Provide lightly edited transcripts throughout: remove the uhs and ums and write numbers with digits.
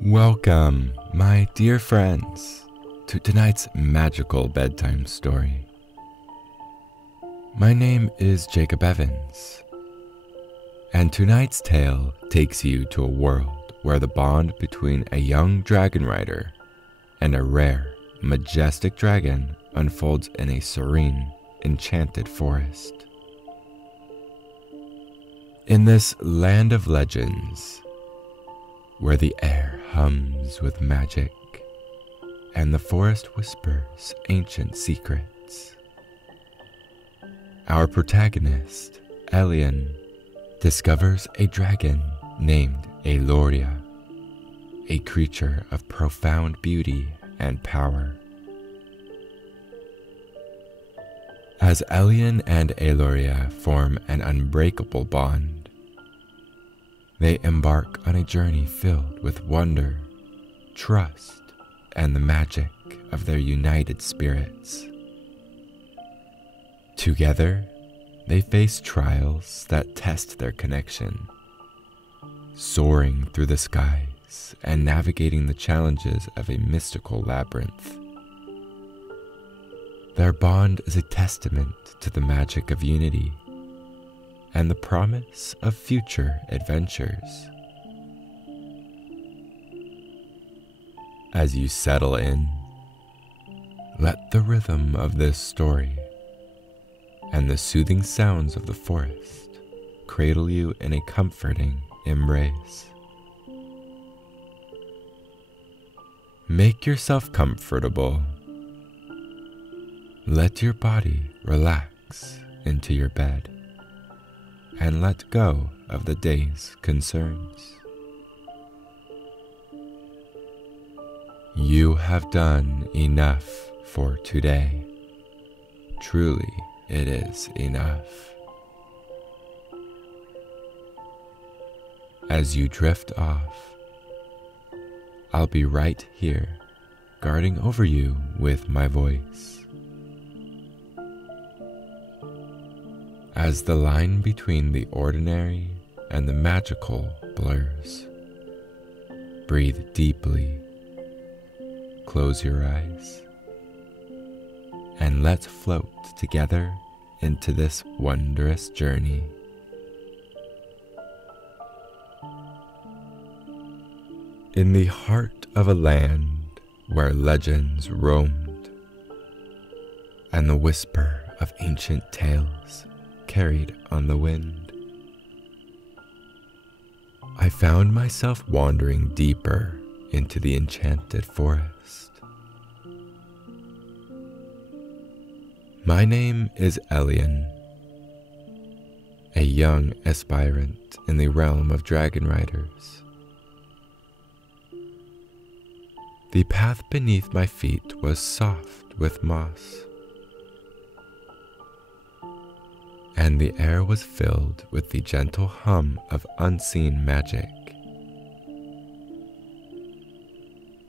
Welcome, my dear friends, to tonight's magical bedtime story. My name is Jacob Evans, and tonight's tale takes you to a world where the bond between a young dragon rider and a rare, majestic dragon unfolds in a serene, enchanted forest. In this land of legends, where the air hums with magic and the forest whispers ancient secrets, our protagonist, Elian, discovers a dragon named Aeloria, a creature of profound beauty and power. As Elian and Aeloria form an unbreakable bond, they embark on a journey filled with wonder, trust, and the magic of their united spirits. Together, they face trials that test their connection, soaring through the skies and navigating the challenges of a mystical labyrinth. Their bond is a testament to the magic of unity and the promise of future adventures. As you settle in, let the rhythm of this story and the soothing sounds of the forest cradle you in a comforting embrace. Make yourself comfortable. Let your body relax into your bed and let go of the day's concerns. You have done enough for today. Truly, it is enough. As you drift off, I'll be right here, guarding over you with my voice. As the line between the ordinary and the magical blurs, breathe deeply, close your eyes, and let's float together into this wondrous journey. In the heart of a land where legends roamed, and the whisper of ancient tales carried on the wind, I found myself wandering deeper into the enchanted forest. My name is Elian, a young aspirant in the realm of dragon riders. The path beneath my feet was soft with moss, and the air was filled with the gentle hum of unseen magic.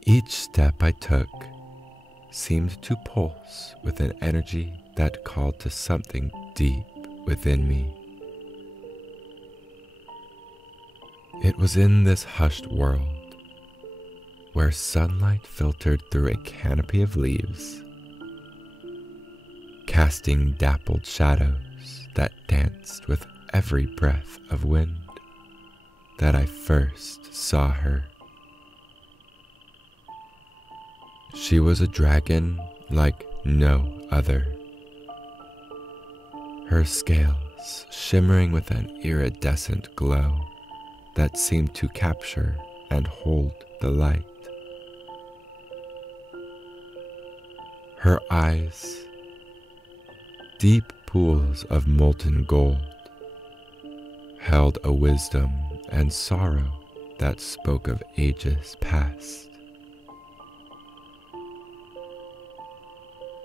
Each step I took seemed to pulse with an energy that called to something deep within me. It was in this hushed world, where sunlight filtered through a canopy of leaves, casting dappled shadows that danced with every breath of wind, that I first saw her. She was a dragon like no other, her scales shimmering with an iridescent glow that seemed to capture and hold the light. Her eyes, deep pools of molten gold, held a wisdom and sorrow that spoke of ages past.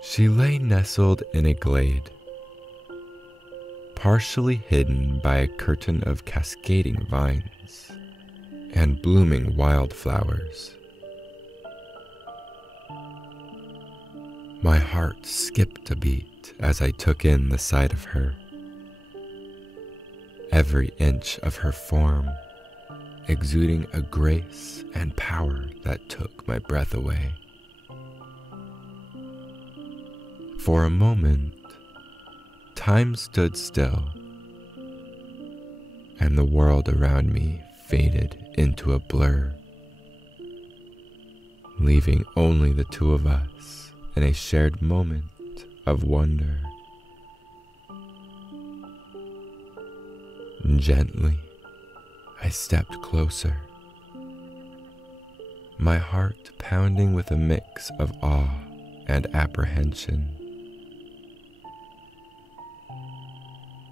She lay nestled in a glade, partially hidden by a curtain of cascading vines and blooming wildflowers. My heart skipped a beat as I took in the sight of her. Every inch of her form exuding a grace and power that took my breath away. For a moment, time stood still, and the world around me faded into a blur, leaving only the two of us in a shared moment of wonder. Gently, I stepped closer, my heart pounding with a mix of awe and apprehension.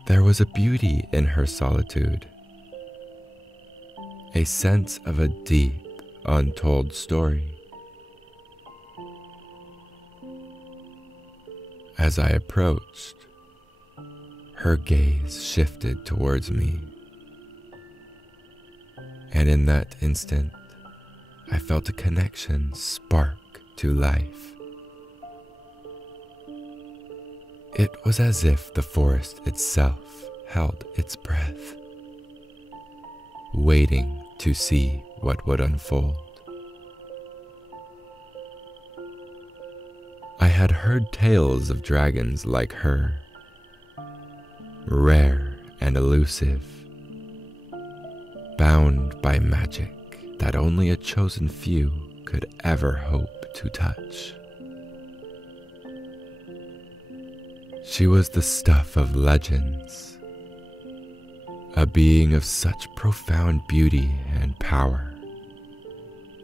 There was a beauty in her solitude, a sense of a deep, untold story. As I approached, her gaze shifted towards me, and in that instant, I felt a connection spark to life. It was as if the forest itself held its breath, waiting to see what would unfold. I had heard tales of dragons like her, rare and elusive, bound by magic that only a chosen few could ever hope to touch. She was the stuff of legends, a being of such profound beauty and power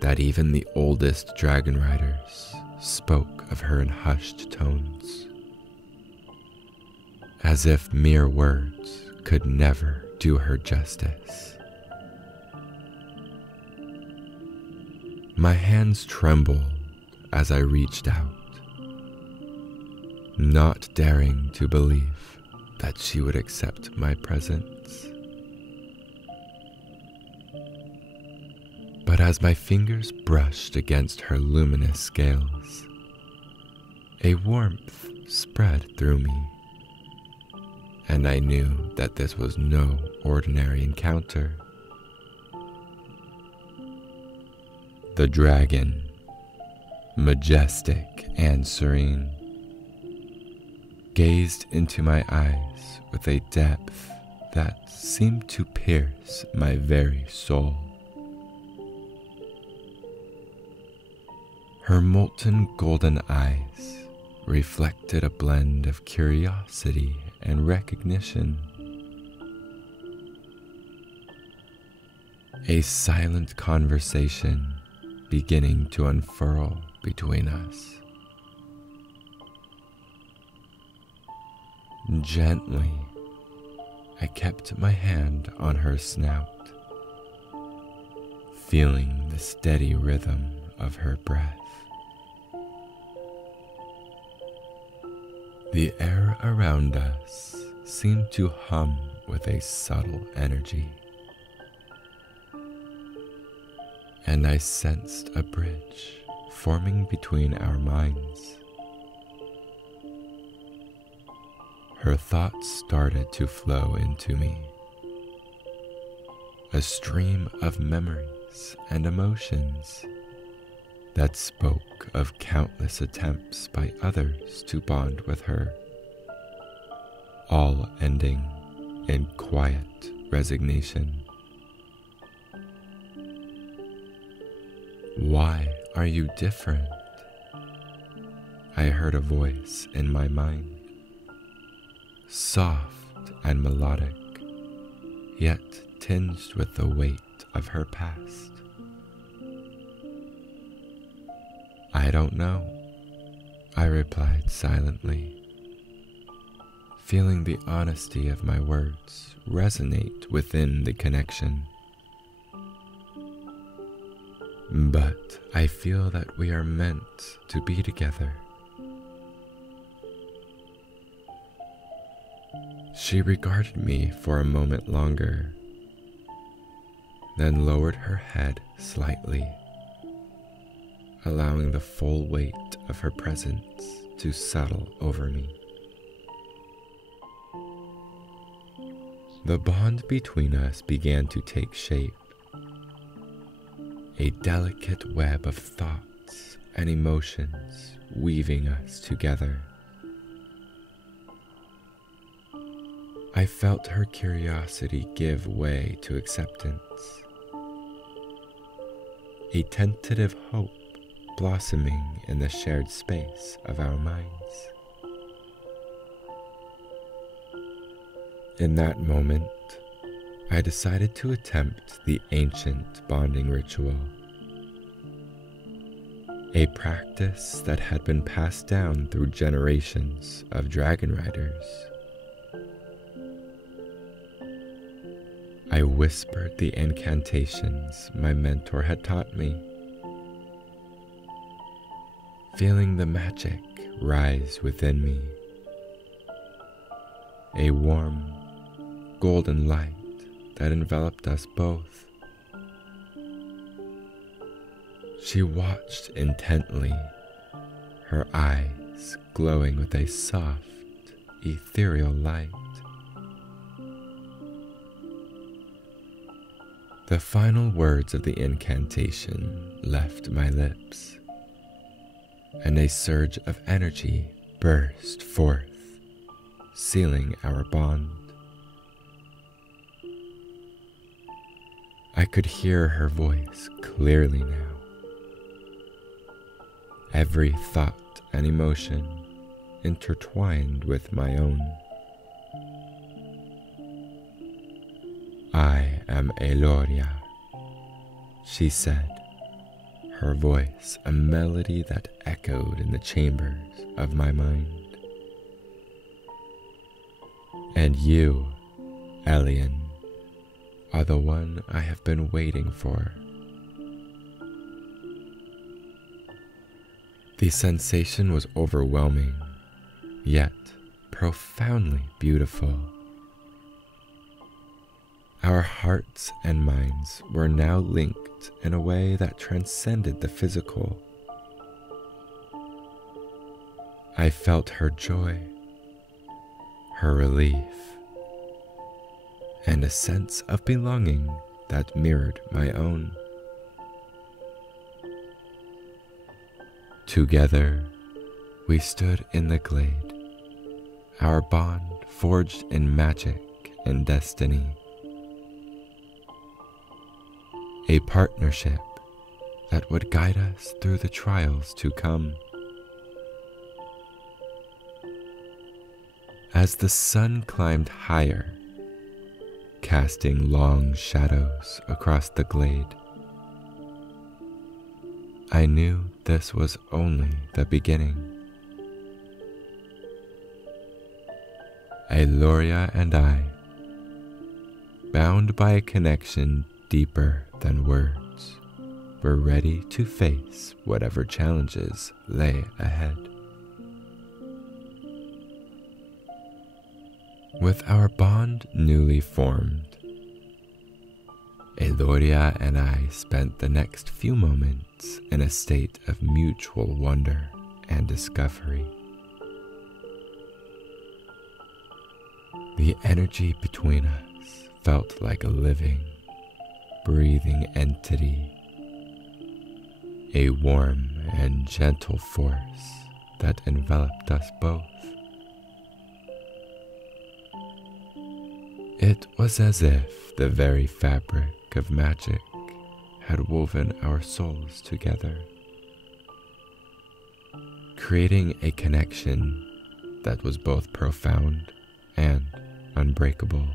that even the oldest dragon riders spoke of her in hushed tones, as if mere words could never do her justice. My hands trembled as I reached out, not daring to believe that she would accept my presence. But as my fingers brushed against her luminous scales, a warmth spread through me, and I knew that this was no ordinary encounter. The dragon, majestic and serene, gazed into my eyes with a depth that seemed to pierce my very soul. Her molten golden eyes reflected a blend of curiosity and recognition. A silent conversation beginning to unfurl between us. Gently, I kept my hand on her snout, feeling the steady rhythm of her breath. The air around us seemed to hum with a subtle energy, and I sensed a bridge forming between our minds. Her thoughts started to flow into me, a stream of memories and emotions that spoke of countless attempts by others to bond with her, all ending in quiet resignation. "Why are you different?" I heard a voice in my mind, soft and melodic, yet tinged with the weight of her past. "I don't know," I replied silently, feeling the honesty of my words resonate within the connection. "But I feel that we are meant to be together." She regarded me for a moment longer, then lowered her head slightly, allowing the full weight of her presence to settle over me. The bond between us began to take shape, a delicate web of thoughts and emotions weaving us together. I felt her curiosity give way to acceptance, a tentative hope blossoming in the shared space of our minds. In that moment, I decided to attempt the ancient bonding ritual, a practice that had been passed down through generations of dragon riders. I whispered the incantations my mentor had taught me, feeling the magic rise within me, a warm, golden light that enveloped us both. She watched intently, her eyes glowing with a soft, ethereal light. The final words of the incantation left my lips, and a surge of energy burst forth, sealing our bond. I could hear her voice clearly now, every thought and emotion intertwined with my own. "I am Aeloria," she said, her voice a melody that echoed in the chambers of my mind. "And you, Elian, are the one I have been waiting for." The sensation was overwhelming, yet profoundly beautiful. Our hearts and minds were now linked in a way that transcended the physical. I felt her joy, her relief, and a sense of belonging that mirrored my own. Together, we stood in the glade, our bond forged in magic and destiny. A partnership that would guide us through the trials to come. As the sun climbed higher, casting long shadows across the glade, I knew this was only the beginning. Aeloria and I, bound by a connection deeper than words, were ready to face whatever challenges lay ahead. With our bond newly formed, Aeloria and I spent the next few moments in a state of mutual wonder and discovery. The energy between us felt like a living, breathing entity, a warm and gentle force that enveloped us both. It was as if the very fabric of magic had woven our souls together, creating a connection that was both profound and unbreakable.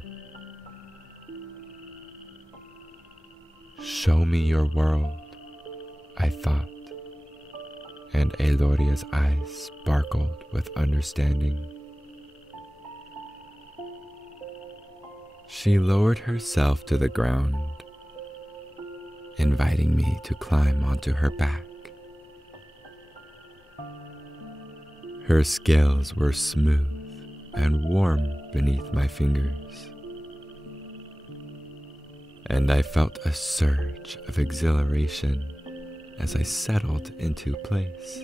"Show me your world," I thought, and Aeloria's eyes sparkled with understanding. She lowered herself to the ground, inviting me to climb onto her back. Her scales were smooth and warm beneath my fingers, and I felt a surge of exhilaration as I settled into place.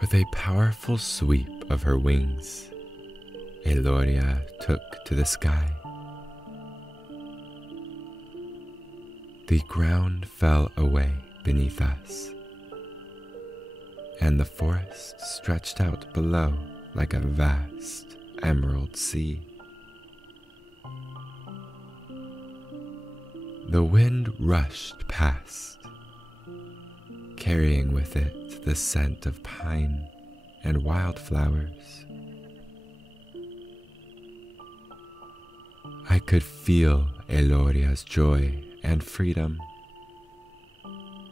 With a powerful sweep of her wings, Aeloria took to the sky, The ground fell away beneath us, and the forest stretched out below like a vast emerald sea. The wind rushed past, carrying with it the scent of pine and wildflowers. I could feel Aeloria's joy and freedom,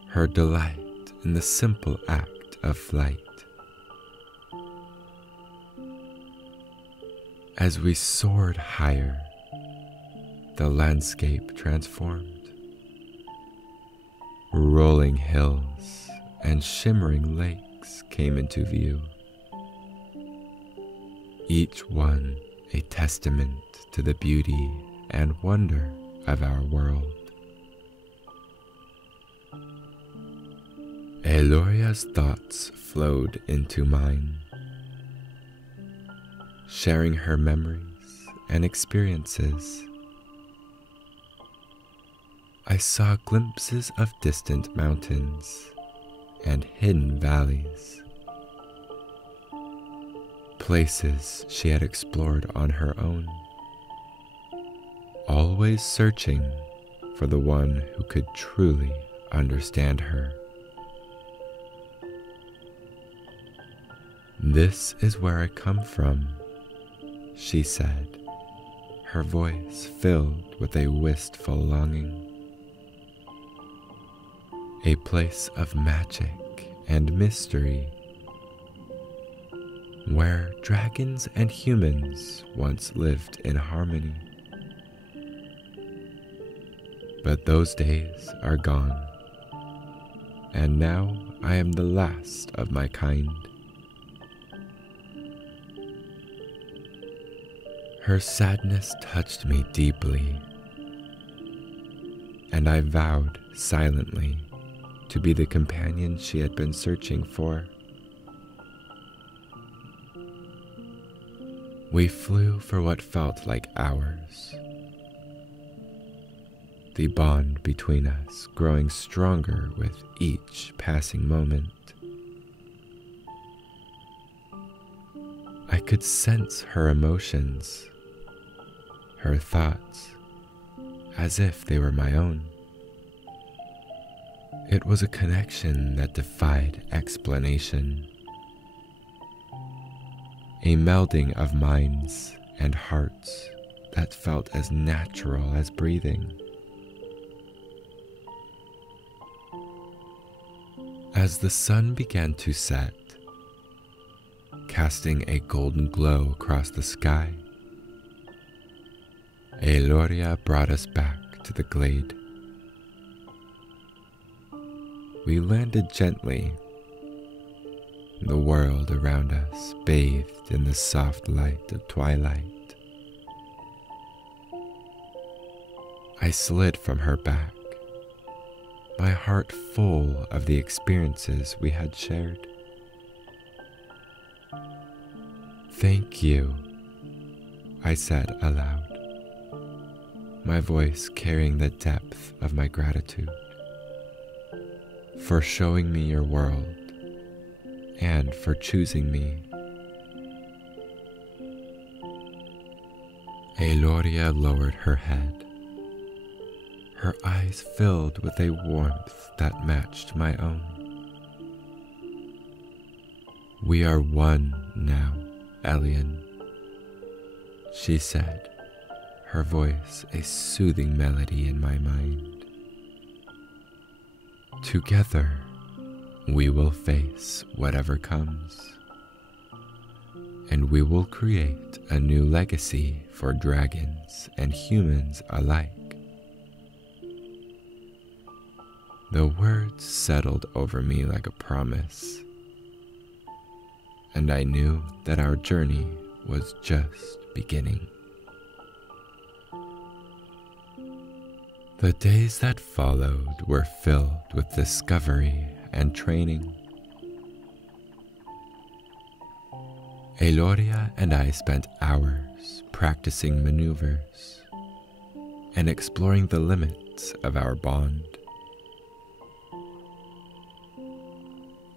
her delight in the simple act of flight. As we soared higher, the landscape transformed. Rolling hills and shimmering lakes came into view, each one a testament to the beauty and wonder of our world. Aeloria's thoughts flowed into mine, sharing her memories and experiences. I saw glimpses of distant mountains and hidden valleys, places she had explored on her own, always searching for the one who could truly understand her. "This is where I come from," she said, her voice filled with a wistful longing. "A place of magic and mystery, where dragons and humans once lived in harmony. But those days are gone, and now I am the last of my kind." Her sadness touched me deeply, and I vowed silently to be the companion she had been searching for. We flew for what felt like hours, the bond between us growing stronger with each passing moment. I could sense her emotions, her thoughts, as if they were my own. It was a connection that defied explanation, a melding of minds and hearts that felt as natural as breathing. As the sun began to set, casting a golden glow across the sky, Aeloria brought us back to the glade. We landed gently, the world around us bathed in the soft light of twilight. I slid from her back, my heart full of the experiences we had shared. "Thank you," I said aloud, my voice carrying the depth of my gratitude, "for showing me your world and for choosing me." Aeloria lowered her head, her eyes filled with a warmth that matched my own. "We are one now, Elian," she said, her voice a soothing melody in my mind. "Together, we will face whatever comes, and we will create a new legacy for dragons and humans alike." The words settled over me like a promise, and I knew that our journey was just beginning. The days that followed were filled with discovery and training. Aeloria and I spent hours practicing maneuvers and exploring the limits facets of our bond.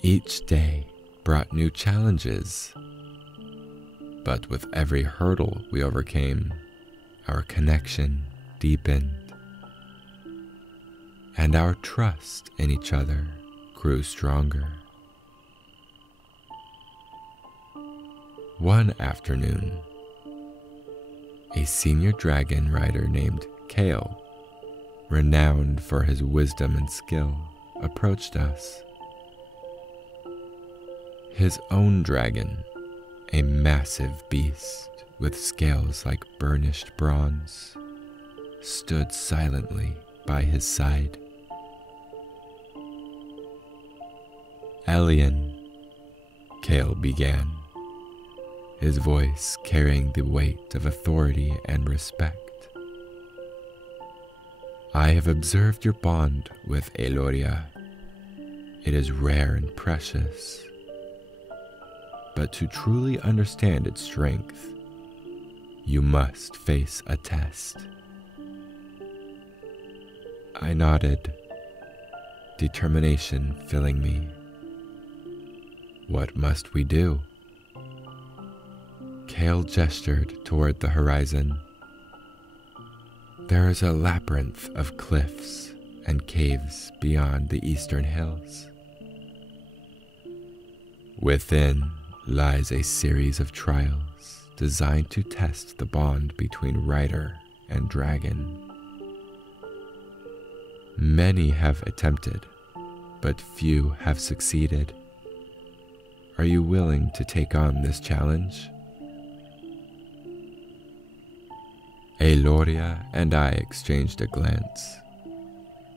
Each day brought new challenges, but with every hurdle we overcame, our connection deepened, and our trust in each other grew stronger. One afternoon, a senior dragon rider named Kale, renowned for his wisdom and skill, approached us. His own dragon, a massive beast with scales like burnished bronze, stood silently by his side. "Elian," Kale began, his voice carrying the weight of authority and respect. "I have observed your bond with Aeloria. It is rare and precious. But to truly understand its strength, you must face a test." I nodded, determination filling me. "What must we do?" Kale gestured toward the horizon. "There is a labyrinth of cliffs and caves beyond the eastern hills. Within lies a series of trials designed to test the bond between rider and dragon. Many have attempted, but few have succeeded. Are you willing to take on this challenge?" Aeloria and I exchanged a glance,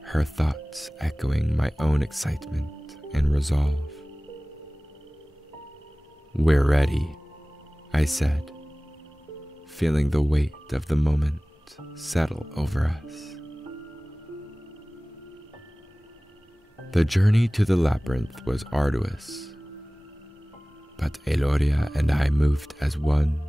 her thoughts echoing my own excitement and resolve. "We're ready," I said, feeling the weight of the moment settle over us. The journey to the labyrinth was arduous, but Aeloria and I moved as one,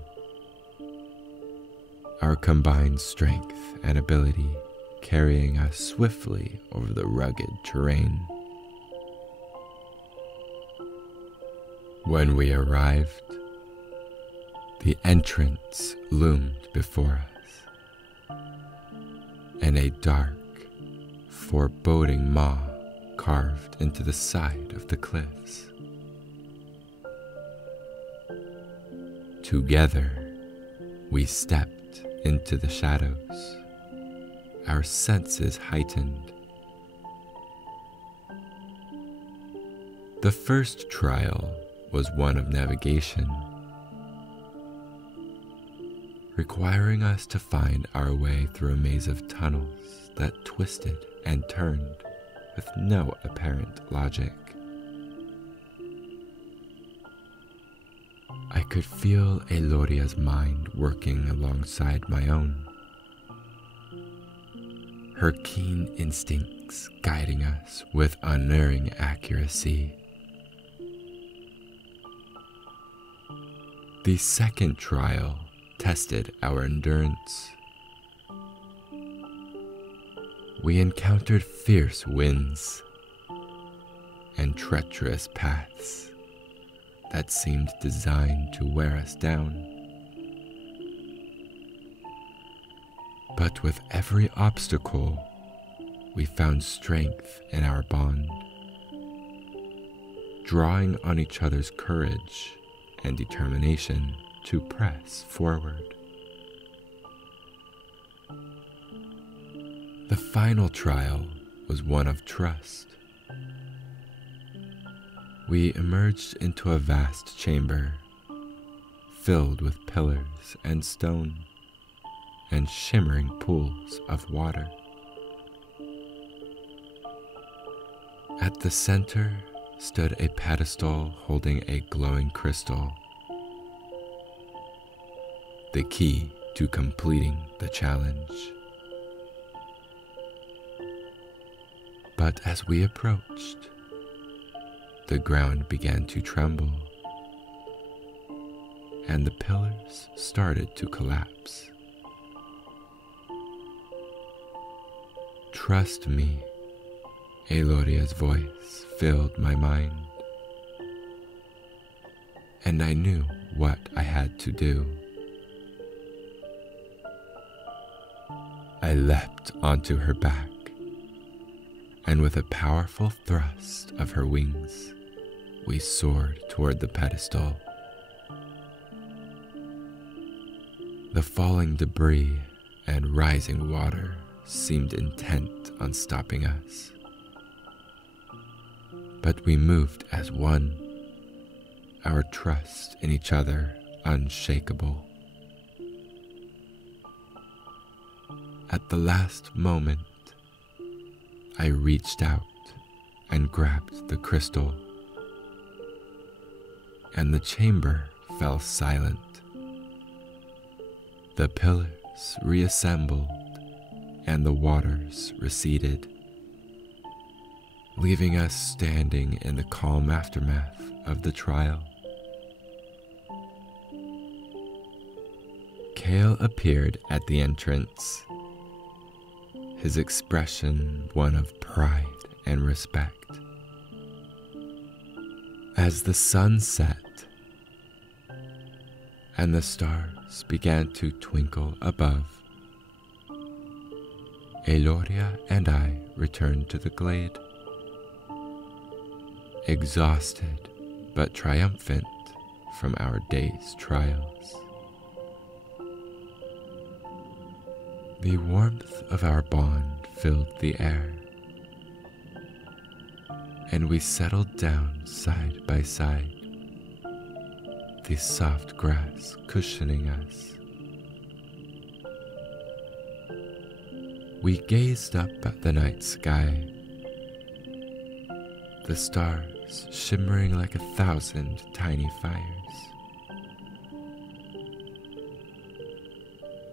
our combined strength and ability carrying us swiftly over the rugged terrain. When we arrived, the entrance loomed before us, and a dark, foreboding maw carved into the side of the cliffs. Together, we stepped into the shadows, our senses heightened. The first trial was one of navigation, requiring us to find our way through a maze of tunnels that twisted and turned with no apparent logic. I could feel Aeloria's mind working alongside my own, her keen instincts guiding us with unerring accuracy. The second trial tested our endurance. We encountered fierce winds and treacherous paths that seemed designed to wear us down. But with every obstacle, we found strength in our bond, drawing on each other's courage and determination to press forward. The final trial was one of trust. We emerged into a vast chamber filled with pillars and stone and shimmering pools of water. At the center stood a pedestal holding a glowing crystal, the key to completing the challenge. But as we approached, the ground began to tremble, and the pillars started to collapse. Trust me, Aeloria's voice filled my mind, and I knew what I had to do. I leapt onto her back, and with a powerful thrust of her wings, we soared toward the pedestal. The falling debris and rising water seemed intent on stopping us, but we moved as one, our trust in each other unshakable. At the last moment, I reached out and grabbed the crystal, and the chamber fell silent. The pillars reassembled and the waters receded, leaving us standing in the calm aftermath of the trial. Kale appeared at the entrance, his expression one of pride and respect. As the sun set and the stars began to twinkle above, Aeloria and I returned to the glade, exhausted but triumphant from our day's trials. The warmth of our bond filled the air, and we settled down side by side, the soft grass cushioning us. We gazed up at the night sky, the stars shimmering like 1,000 tiny fires.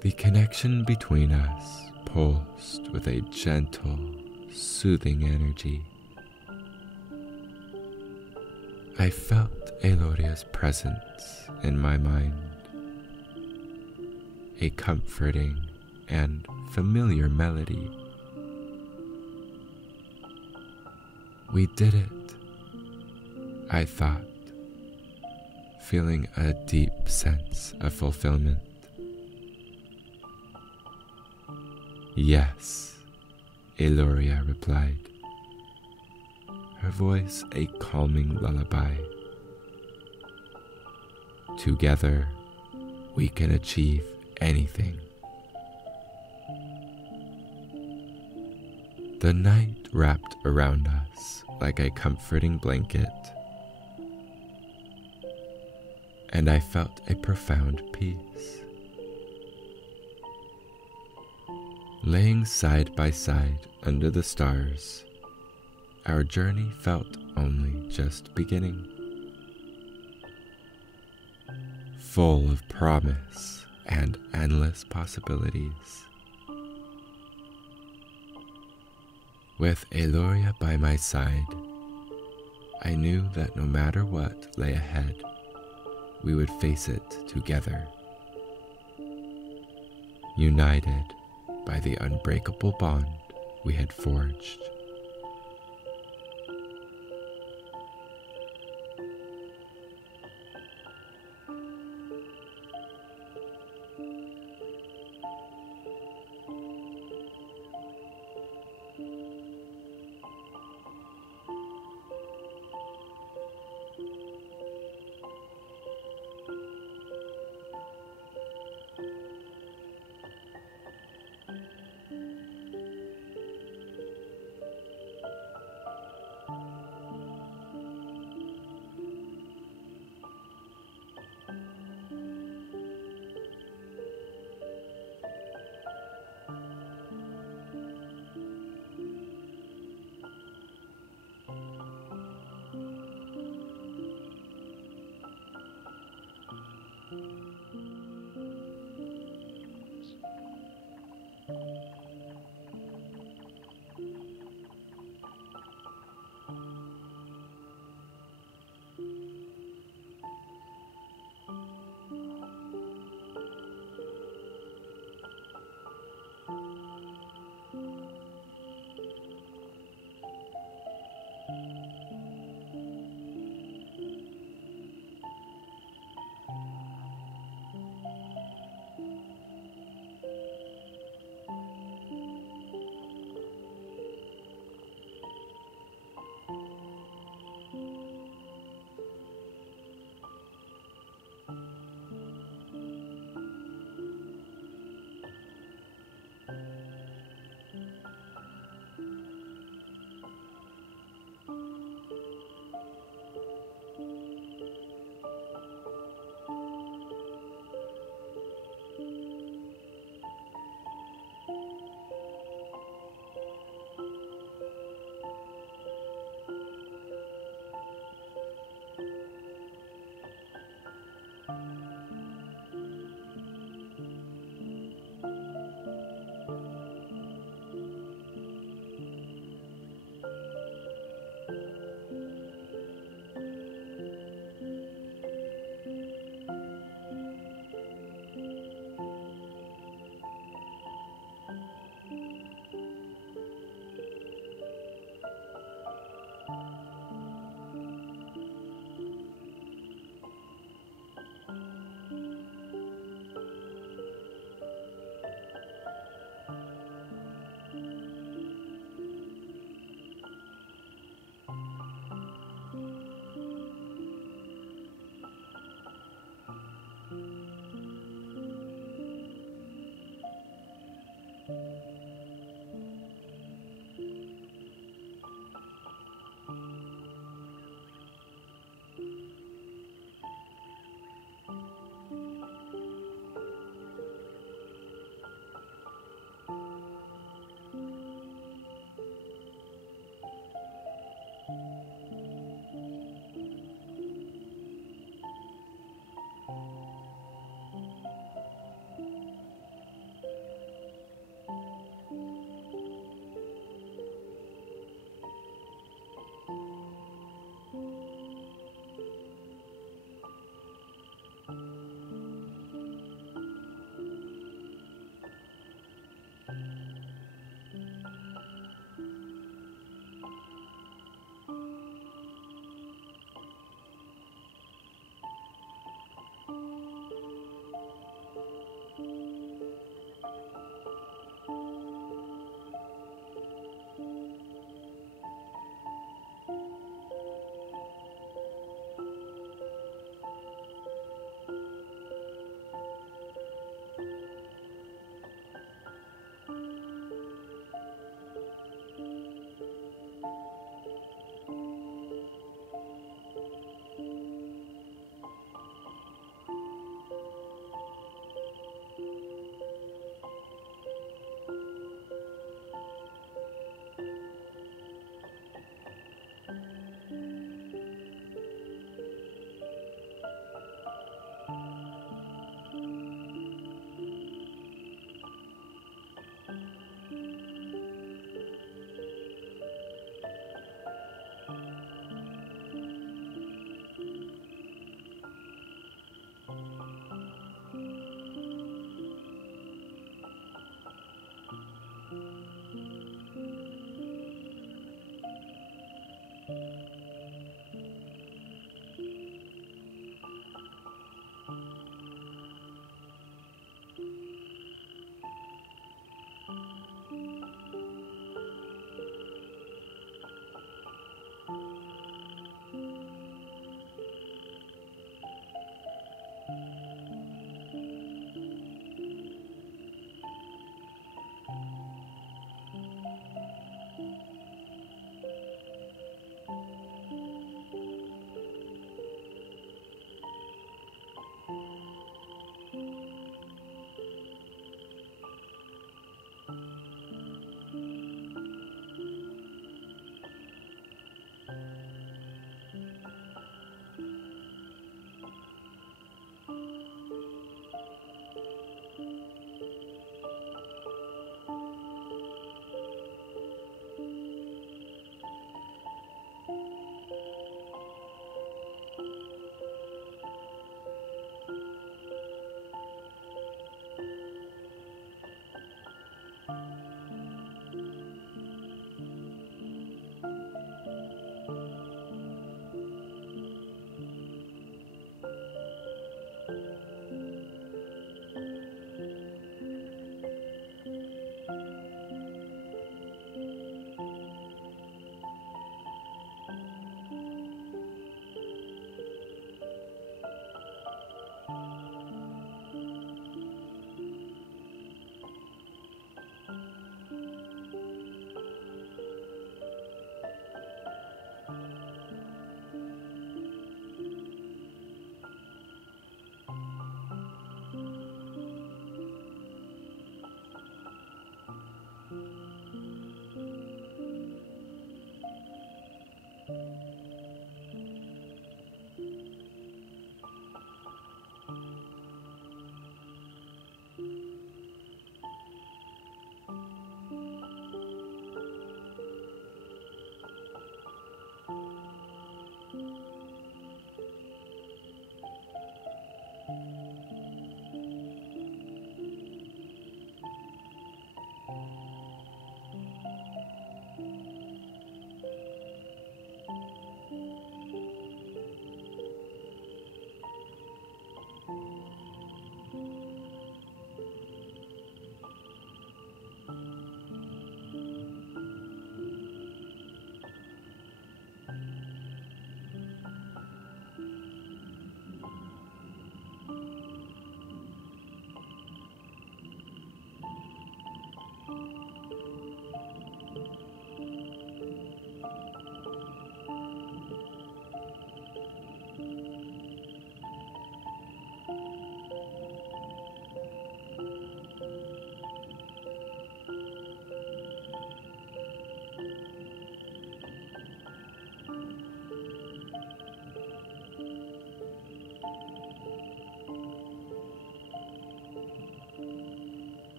The connection between us pulsed with a gentle, soothing energy. I felt Aeloria's presence in my mind, a comforting and familiar melody. We did it, I thought, feeling a deep sense of fulfillment. Yes, Aeloria replied, her voice a calming lullaby. Together, we can achieve anything. The night wrapped around us like a comforting blanket, and I felt a profound peace. Laying side by side under the stars, our journey felt only just beginning, full of promise and endless possibilities. With Aeloria by my side, I knew that no matter what lay ahead, we would face it together, united by the unbreakable bond we had forged.